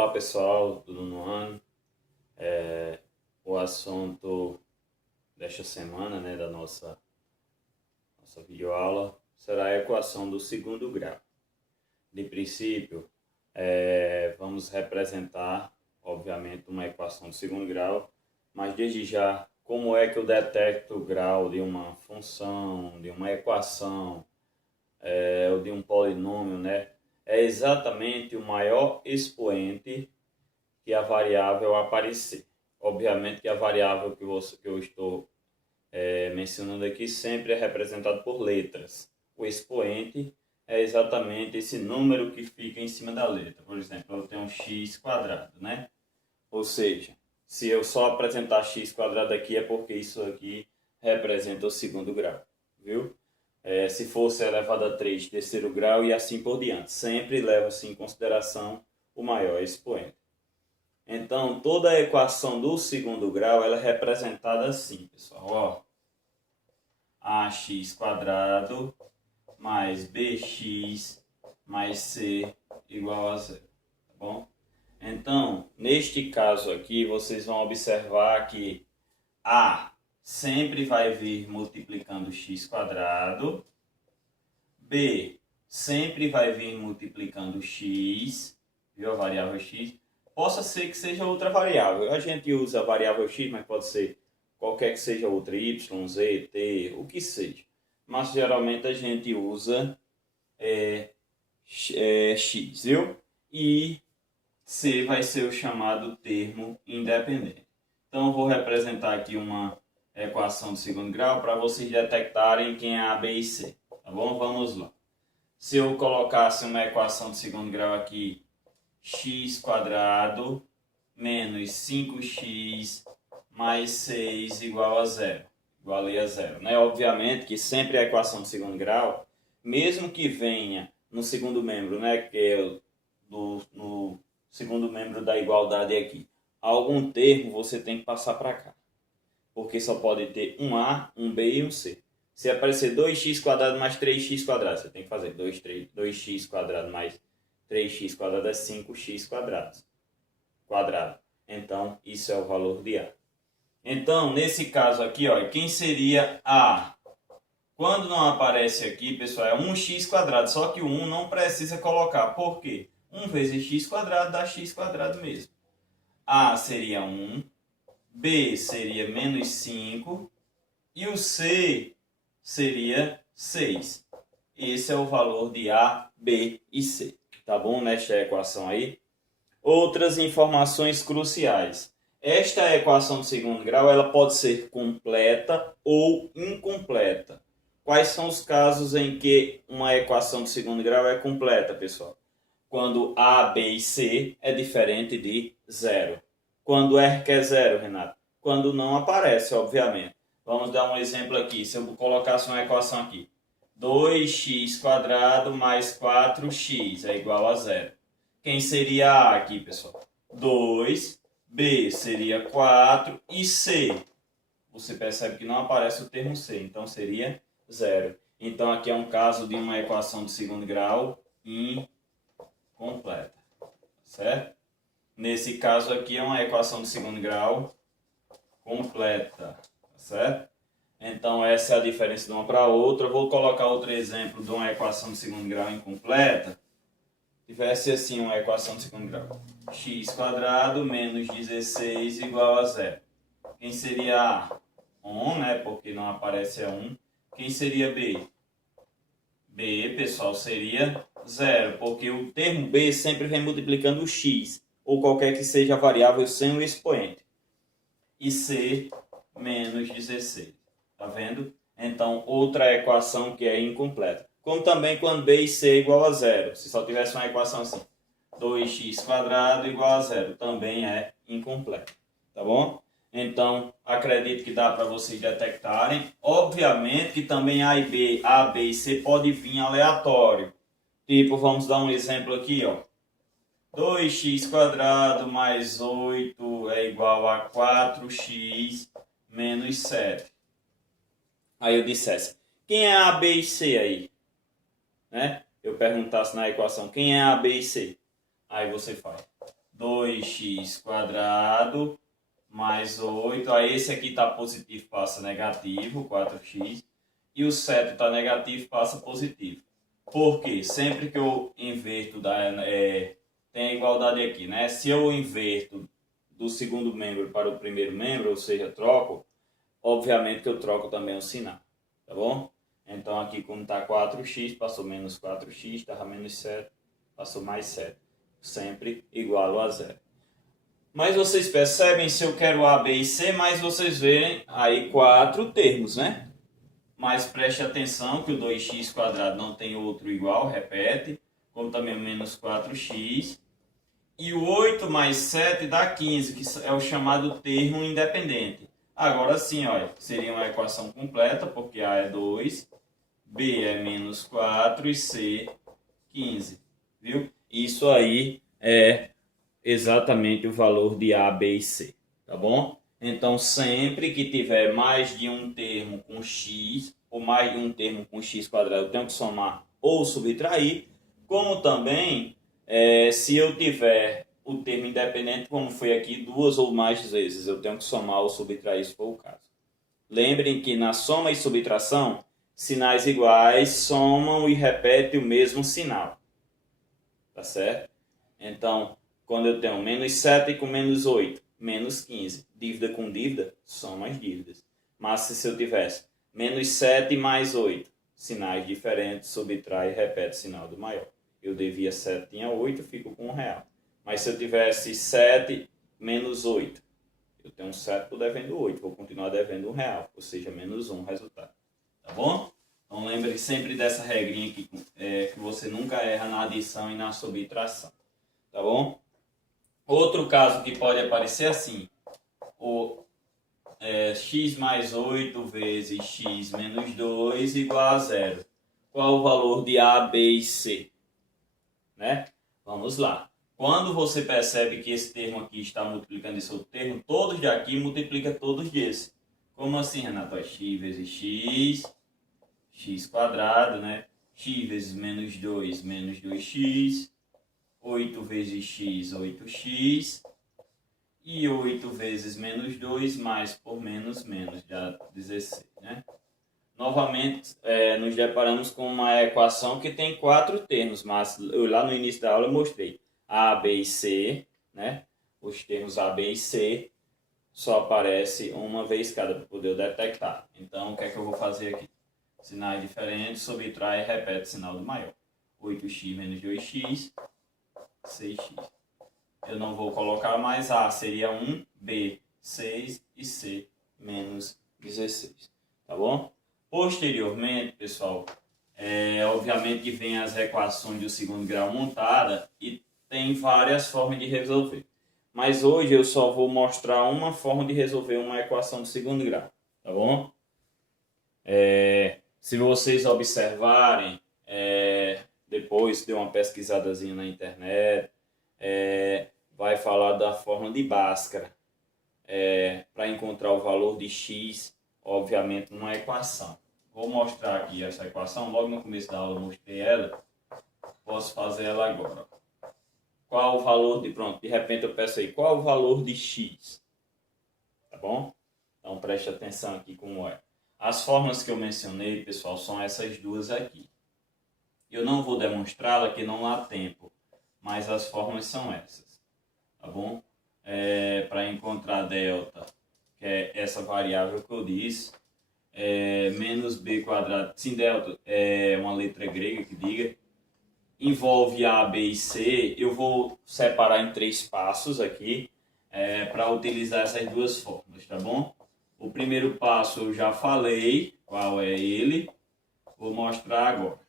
Olá pessoal, tudo no ano? O assunto desta semana, da nossa videoaula, será a equação do segundo grau. De princípio, vamos representar, obviamente, uma equação do segundo grau, mas desde já, como é que eu detecto o grau de uma função, de uma equação, ou de um polinômio, É exatamente o maior expoente que a variável aparecer. Obviamente que a variável que eu estou mencionando aqui sempre é representado por letras. O expoente é exatamente esse número que fica em cima da letra. Por exemplo, eu tenho um x quadrado, Ou seja, se eu só apresentar x quadrado aqui é porque isso aqui representa o segundo grau, viu? Se fosse elevado a 3, terceiro grau e assim por diante. Sempre leva-se em consideração o maior expoente. Então, toda a equação do segundo grau ela é representada assim, pessoal. Ó, ax quadrado mais bx mais c igual a zero. Tá bom? Então, neste caso aqui, vocês vão observar que a sempre vai vir multiplicando x quadrado, b sempre vai vir multiplicando x, viu a variável x? Possa ser que seja outra variável. A gente usa a variável x, mas pode ser qualquer que seja outra, y, z, t, o que seja. Mas geralmente a gente usa x, viu? E c vai ser o chamado termo independente. Então eu vou representar aqui uma equação de segundo grau para vocês detectarem quem é a, b e c. Tá bom? Vamos lá. Se eu colocasse uma equação de segundo grau aqui, x quadrado menos 5x mais 6 igual a zero. Igualei a zero. Obviamente que sempre a equação de segundo grau, mesmo que venha no segundo membro, que é no segundo membro da igualdade aqui, algum termo você tem que passar para cá. Porque só pode ter um A, um B e um C. Se aparecer 2x quadrado mais 3x quadrado, você tem que fazer 2x quadrado mais 3x quadrado é 5x quadrado. Então, isso é o valor de A. Então, nesse caso aqui, ó, quem seria A? Quando não aparece aqui, pessoal, é 1x quadrado. Só que o 1 não precisa colocar. Por quê? 1 vezes x quadrado dá x quadrado mesmo. A seria 1. B seria menos 5. E o C seria 6. Esse é o valor de A, B e C. Tá bom? Nesta equação aí. Outras informações cruciais. Esta equação de segundo grau ela pode ser completa ou incompleta. Quais são os casos em que uma equação de segundo grau é completa, pessoal? Quando A, B e C é diferente de zero. Quando R que é zero, Renato? Quando não aparece, obviamente. Vamos dar um exemplo aqui. Se eu colocasse uma equação aqui. 2x quadrado mais 4x é igual a zero. Quem seria A aqui, pessoal? 2, B seria 4 e C. Você percebe que não aparece o termo C, então seria zero. Então aqui é um caso de uma equação de segundo grau incompleta, certo? Nesse caso aqui é uma equação de segundo grau completa, certo? Então essa é a diferença de uma para outra. Eu vou colocar outro exemplo de uma equação de segundo grau incompleta. Tivesse assim uma equação de segundo grau. X quadrado menos 16 igual a zero. Quem seria A? 1, porque não aparece a 1. Quem seria B? B, pessoal, seria zero, porque o termo B sempre vem multiplicando o x, ou qualquer que seja a variável sem o expoente. E C, menos 16. Tá vendo? Então, outra equação que é incompleta. Como também quando B e C é igual a zero. Se só tivesse uma equação assim, 2x quadrado igual a zero, também é incompleta. Tá bom? Então, acredito que dá para vocês detectarem. Obviamente que também A, B e C pode vir aleatório. Tipo, vamos dar um exemplo aqui, ó. 2x quadrado mais 8 é igual a 4x menos 7. Aí eu dissesse, quem é A, B e C aí? Eu perguntasse na equação, quem é A, B e C? Aí você faz 2x² mais 8. Aí esse aqui está positivo, passa negativo, 4x. E o 7 está negativo, passa positivo. Por quê? Sempre que eu inverto, tem a igualdade aqui, né? Se eu inverto do segundo membro para o primeiro membro, ou seja, troco, obviamente que eu troco também o sinal, tá bom? Então aqui como está 4x, passou menos 4x, estava menos 7, passou mais 7. Sempre igual a 0. Mas vocês percebem, se eu quero A, B e C, mas vocês verem aí 4 termos, né? Mas preste atenção que o 2x² não tem outro igual, repete, como também o menos 4x. E o 8 mais 7 dá 15, que é o chamado termo independente. Agora sim, olha, seria uma equação completa, porque A é 2, B é menos 4 e C 15, viu? Isso aí é exatamente o valor de A, B e C, tá bom? Então, sempre que tiver mais de um termo com x, ou mais de um termo com x², eu tenho que somar ou subtrair, como também, se eu tiver o termo independente, como foi aqui, 2 ou mais vezes, eu tenho que somar ou subtrair, se for o caso. Lembrem que na soma e subtração, sinais iguais somam e repetem o mesmo sinal, tá certo? Então, quando eu tenho menos 7 com menos 8, menos 15. Dívida com dívida, soma as dívidas. Mas se eu tivesse menos 7 mais 8, sinais diferentes, subtrai e repete o sinal do maior. Eu devia 7, tinha 8, fico com R$1. Mas se eu tivesse 7 menos 8, eu tenho 7, estou devendo 8, vou continuar devendo R$1, ou seja, menos 1 resultado. Tá bom? Então lembre sempre dessa regrinha aqui, que você nunca erra na adição e na subtração. Tá bom? Outro caso que pode aparecer assim, x mais 8 vezes x menos 2 igual a 0. Qual o valor de A, B e C? Né? Vamos lá. Quando você percebe que esse termo aqui está multiplicando esse outro termo, todos de aqui multiplica todos desse. Como assim, Renato? X vezes x², né? X vezes menos 2, menos 2x. 8 vezes x, 8x. E 8 vezes menos 2, mais por menos, dá 16, né? Novamente, nos deparamos com uma equação que tem 4 termos, mas lá no início da aula eu mostrei A, B e C, né? Os termos A, B e C só aparece uma vez cada para poder detectar. Então, o que é que eu vou fazer aqui? Sinais diferentes, subtrai e repete o sinal do maior. 8x menos 2x, 6x. Eu não vou colocar mais A, seria 1, B, 6 e C, menos 16. Tá bom? Posteriormente, pessoal, obviamente que vem as equações do segundo grau montada e tem várias formas de resolver. Mas hoje eu só vou mostrar uma forma de resolver uma equação do segundo grau. Tá bom? Se vocês observarem, depois dê uma pesquisadazinha na internet, vai falar da fórmula de Bhaskara para encontrar o valor de x, obviamente, numa equação. Vou mostrar aqui essa equação, logo no começo da aula eu mostrei ela, posso fazer ela agora. Qual o valor de, pronto, de repente eu peço aí, qual o valor de x? Tá bom? Então preste atenção aqui como é. As fórmulas que eu mencionei, pessoal, são essas duas aqui. Eu não vou demonstrá-la, que não há tempo, mas as fórmulas são essas, tá bom? Para encontrar delta, que é essa variável que eu disse, menos b², sim, delta é uma letra grega que diga, envolve A, B e C, eu vou separar em 3 passos aqui, para utilizar essas duas fórmulas, tá bom? O primeiro passo eu já falei, qual é ele, vou mostrar agora.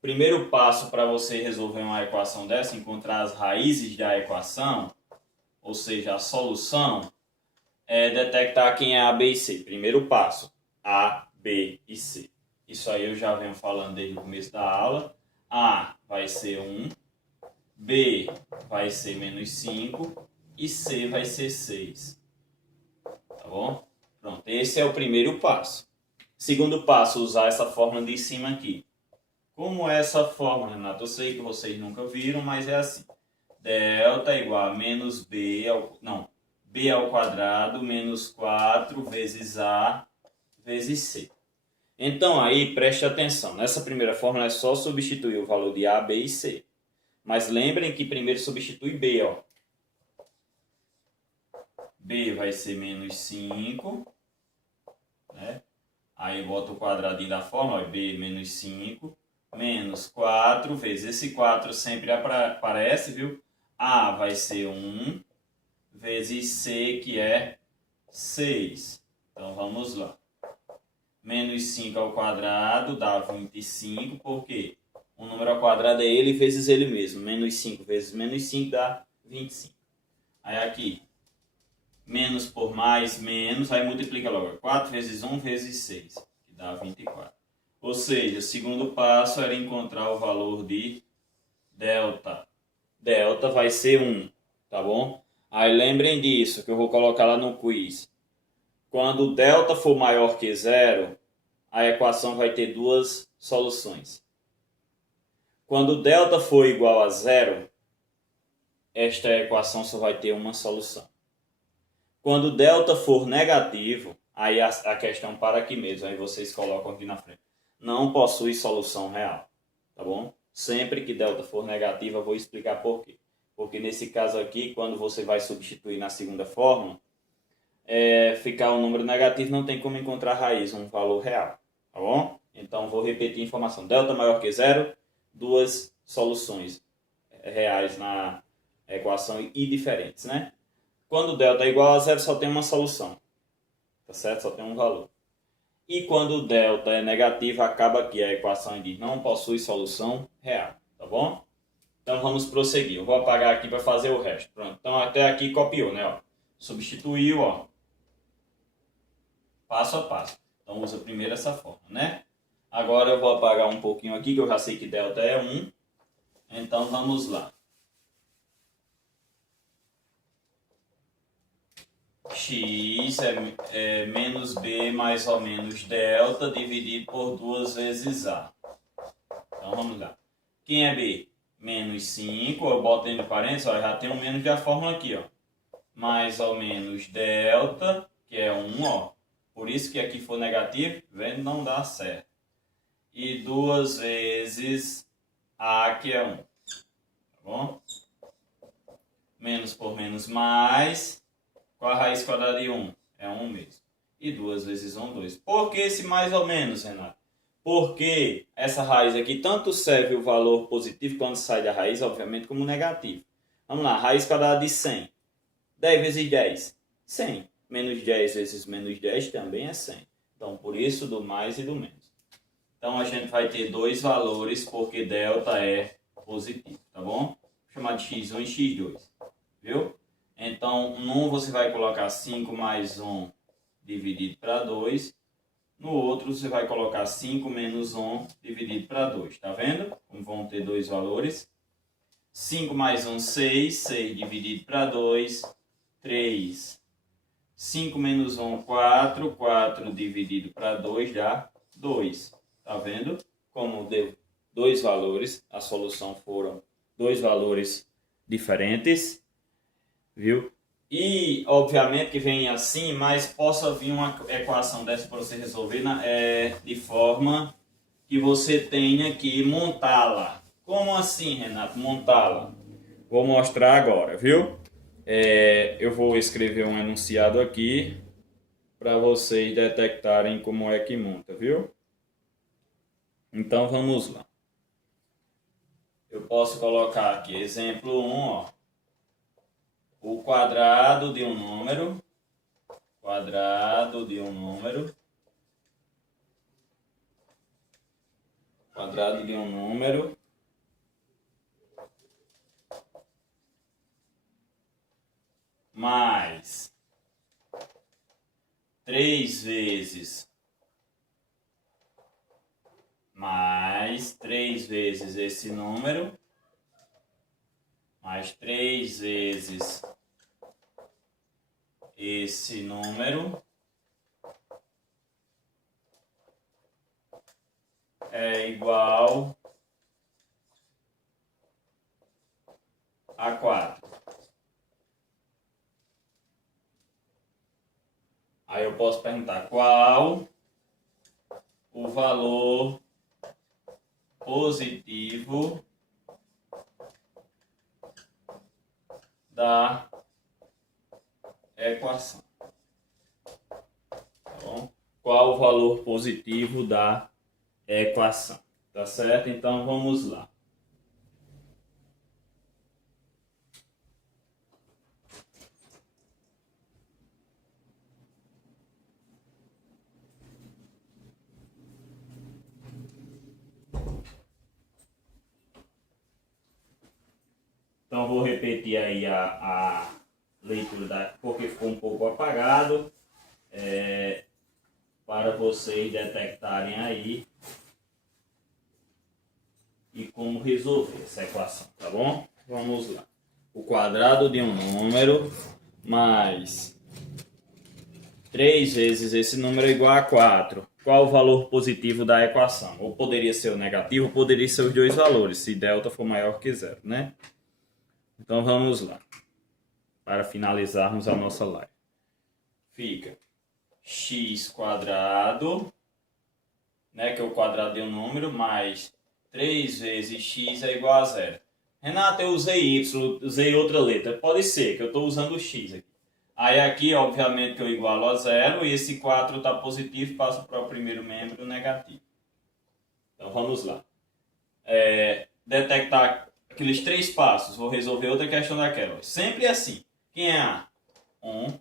Primeiro passo para você resolver uma equação dessa, encontrar as raízes da equação, ou seja, a solução, é detectar quem é A, B e C. Primeiro passo, A, B e C. Isso aí eu já venho falando desde o começo da aula. A vai ser 1, B vai ser menos 5 e C vai ser 6. Tá bom? Pronto, esse é o primeiro passo. Segundo passo, usar essa fórmula de cima aqui. Como é essa fórmula, Renato? Eu sei que vocês nunca viram, mas é assim. delta é igual a menos b b ao quadrado menos 4 vezes a vezes c. Então aí preste atenção, nessa primeira fórmula é só substituir o valor de a, b e c. Mas lembrem que primeiro substitui b, ó. B vai ser menos 5, né? Aí bota o quadradinho da fórmula, ó, b menos 5, menos 4 vezes, esse 4 sempre aparece, viu? A vai ser 1, vezes C, que é 6. Então vamos lá. Menos 5 ao quadrado dá 25, porque o número ao quadrado é ele vezes ele mesmo. Menos 5 vezes menos 5 dá 25. Aí aqui, menos por mais, menos, aí multiplica logo. 4 vezes 1 vezes 6, que dá 24. Ou seja, o segundo passo era encontrar o valor de delta. Delta vai ser 1, tá bom? Aí lembrem disso, que eu vou colocar lá no quiz. Quando delta for maior que zero, a equação vai ter duas soluções. Quando delta for igual a zero, esta equação só vai ter uma solução. Quando delta for negativo, aí a questão para aqui mesmo, aí vocês colocam aqui na frente. Não possui solução real, tá bom? Sempre que delta for negativa, eu vou explicar por quê. Porque nesse caso aqui, quando você vai substituir na segunda fórmula, ficar um número negativo, não tem como encontrar a raiz, um valor real, tá bom? Então, vou repetir a informação. Delta maior que zero, duas soluções reais na equação e diferentes, né? Quando delta é igual a zero, só tem uma solução, tá certo? Só tem um valor. E quando delta é negativo, acaba aqui a equação diz não possui solução real, tá bom? Então vamos prosseguir. Eu vou apagar aqui para fazer o resto. Pronto. Então até aqui copiou, né? Ó. Substituiu, ó. Passo a passo. Então usa primeiro essa forma, né? Agora eu vou apagar um pouquinho aqui, que eu já sei que delta é 1. Então vamos lá. X é menos b mais ou menos delta dividido por 2 vezes a. Então vamos lá. Quem é b? Menos 5. Eu boto dentro de parênteses, ó, já tem um menos da fórmula aqui, ó. Mais ou menos delta, que é 1, ó. Por isso que aqui for negativo, vendo, não dá certo. E 2 vezes a, que é 1. Tá bom? Menos por menos mais. Qual a raiz quadrada de 1? É 1 mesmo. E 2 vezes 1, 2. Por que esse mais ou menos, Renato? Porque essa raiz aqui tanto serve o valor positivo quando sai da raiz, obviamente, como negativo. Vamos lá, raiz quadrada de 100. 10 vezes 10, 100. Menos 10 vezes menos 10 também é 100. Então, por isso, do mais e do menos. Então, a gente vai ter dois valores, porque delta é positivo, tá bom? Vou chamar de x1 e x2, viu? Então, num você vai colocar 5 mais 1 dividido para 2. No outro, você vai colocar 5 menos 1 dividido para 2. Tá vendo? Como vão ter dois valores. 5 mais 1, 6. 6 dividido para 2, 3. 5 menos 1, 4. 4 dividido para 2 dá 2. Tá vendo? Como deu dois valores, a solução foram dois valores diferentes. Viu? E, obviamente, que vem assim, mas possa vir uma equação dessa para você resolver de forma que você tenha que montá-la. Como assim, Renato? Montá-la? Vou mostrar agora, viu? Eu vou escrever um enunciado aqui para vocês detectarem como é que monta, viu? Então, vamos lá. Eu posso colocar aqui, exemplo 1, ó. O quadrado de um número, quadrado de um número mais 3 vezes esse número, mais 3 vezes esse número é igual a 4. Aí eu posso perguntar qual o valor positivo da equação. Tá bom? Qual o valor positivo da equação? Tá certo? Então vamos lá. Então vou repetir aí a leitura, porque ficou um pouco apagado, para vocês detectarem aí e como resolver essa equação, tá bom? Vamos lá. O quadrado de um número mais 3 vezes esse número é igual a 4. Qual o valor positivo da equação? Ou poderia ser o negativo, ou poderia ser os dois valores, se delta for maior que zero, né? Então vamos lá, para finalizarmos a nossa live. Fica x quadrado, né, que é o quadrado de um número, mais 3 vezes x é igual a zero. Renato, eu usei y, usei outra letra. Pode ser, que eu estou usando o x aqui. Aí aqui, obviamente, que eu igualo a zero, e esse 4 está positivo, passa para o primeiro membro negativo. Então vamos lá. Detectar aqueles 3 passos, vou resolver outra questão daquela. Sempre assim. Quem é A? 1,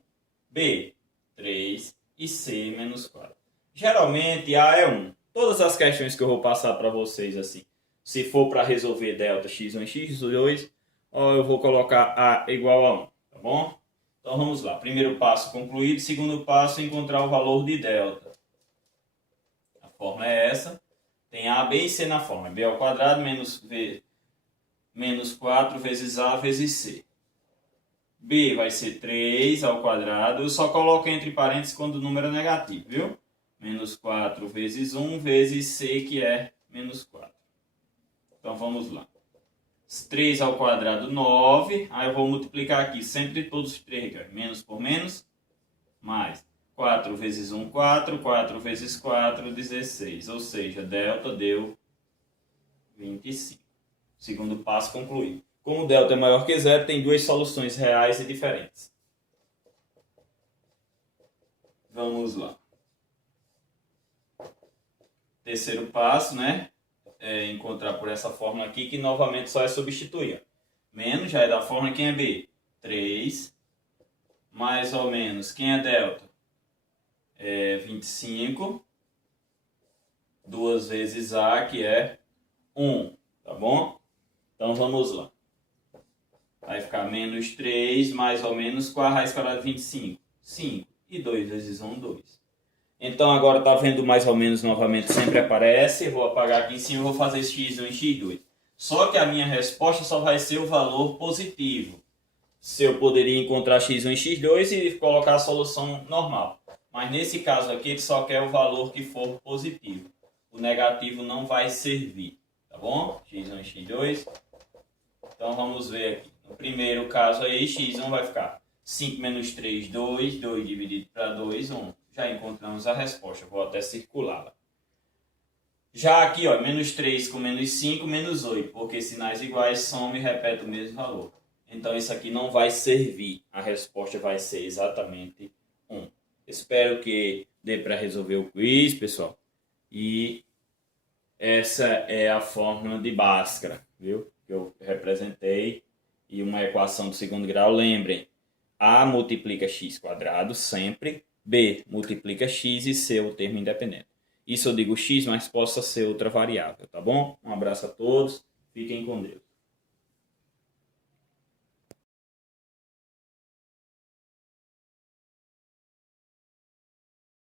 B, 3 e C, menos 4. Geralmente A é 1. Todas as questões que eu vou passar para vocês assim, se for para resolver delta x1 e x2, eu vou colocar A igual a 1, tá bom? Então vamos lá. Primeiro passo concluído. Segundo passo, encontrar o valor de delta. A fórmula é essa. Tem A, B e C na fórmula. B ao quadrado menos V menos 4 vezes A vezes C. B vai ser 3 ao quadrado. Eu só coloco entre parênteses quando o número é negativo, viu? Menos 4 vezes 1 vezes C, que é menos 4. Então vamos lá. 3 ao quadrado, 9. Aí eu vou multiplicar aqui sempre todos os 3. Menos por menos, mais 4 vezes 1, 4. 4 vezes 4, 16. Ou seja, delta deu 25. Segundo passo concluído. Como delta é maior que zero, tem duas soluções reais e diferentes. Vamos lá. Terceiro passo, né? É encontrar por essa fórmula aqui, que novamente só é substituir. Menos já é da fórmula, quem é B? 3. Mais ou menos, quem é delta? 25. 2 vezes A, que é 1. Tá bom? Então vamos lá. Vai ficar menos 3, mais ou menos, qual a raiz quadrada de 25? 5. E 2 vezes 1, 2. Então agora está vendo mais ou menos novamente, sempre aparece. Vou apagar aqui em cima e vou fazer x1 e x2. Só que a minha resposta só vai ser o valor positivo. Se eu poderia encontrar x1 e x2 e colocar a solução normal. Mas nesse caso aqui, ele só quer o valor que for positivo. O negativo não vai servir. Tá bom? x1 e x2. Então vamos ver aqui. No primeiro caso aí, x1 vai ficar 5 menos 3, 2. 2 dividido para 2, 1. Já encontramos a resposta. Vou até circulá-la. Já aqui, ó, menos 3 com menos 5, menos 8. Porque sinais iguais somam e repetem o mesmo valor. Então isso aqui não vai servir. A resposta vai ser exatamente 1. Espero que dê para resolver o quiz, pessoal. E essa é a fórmula de Bhaskara, viu? Que eu representei. E uma equação do segundo grau, lembrem. A multiplica x quadrado sempre. B multiplica x e C o termo independente. Isso eu digo x, mas possa ser outra variável, tá bom? Um abraço a todos. Fiquem com Deus.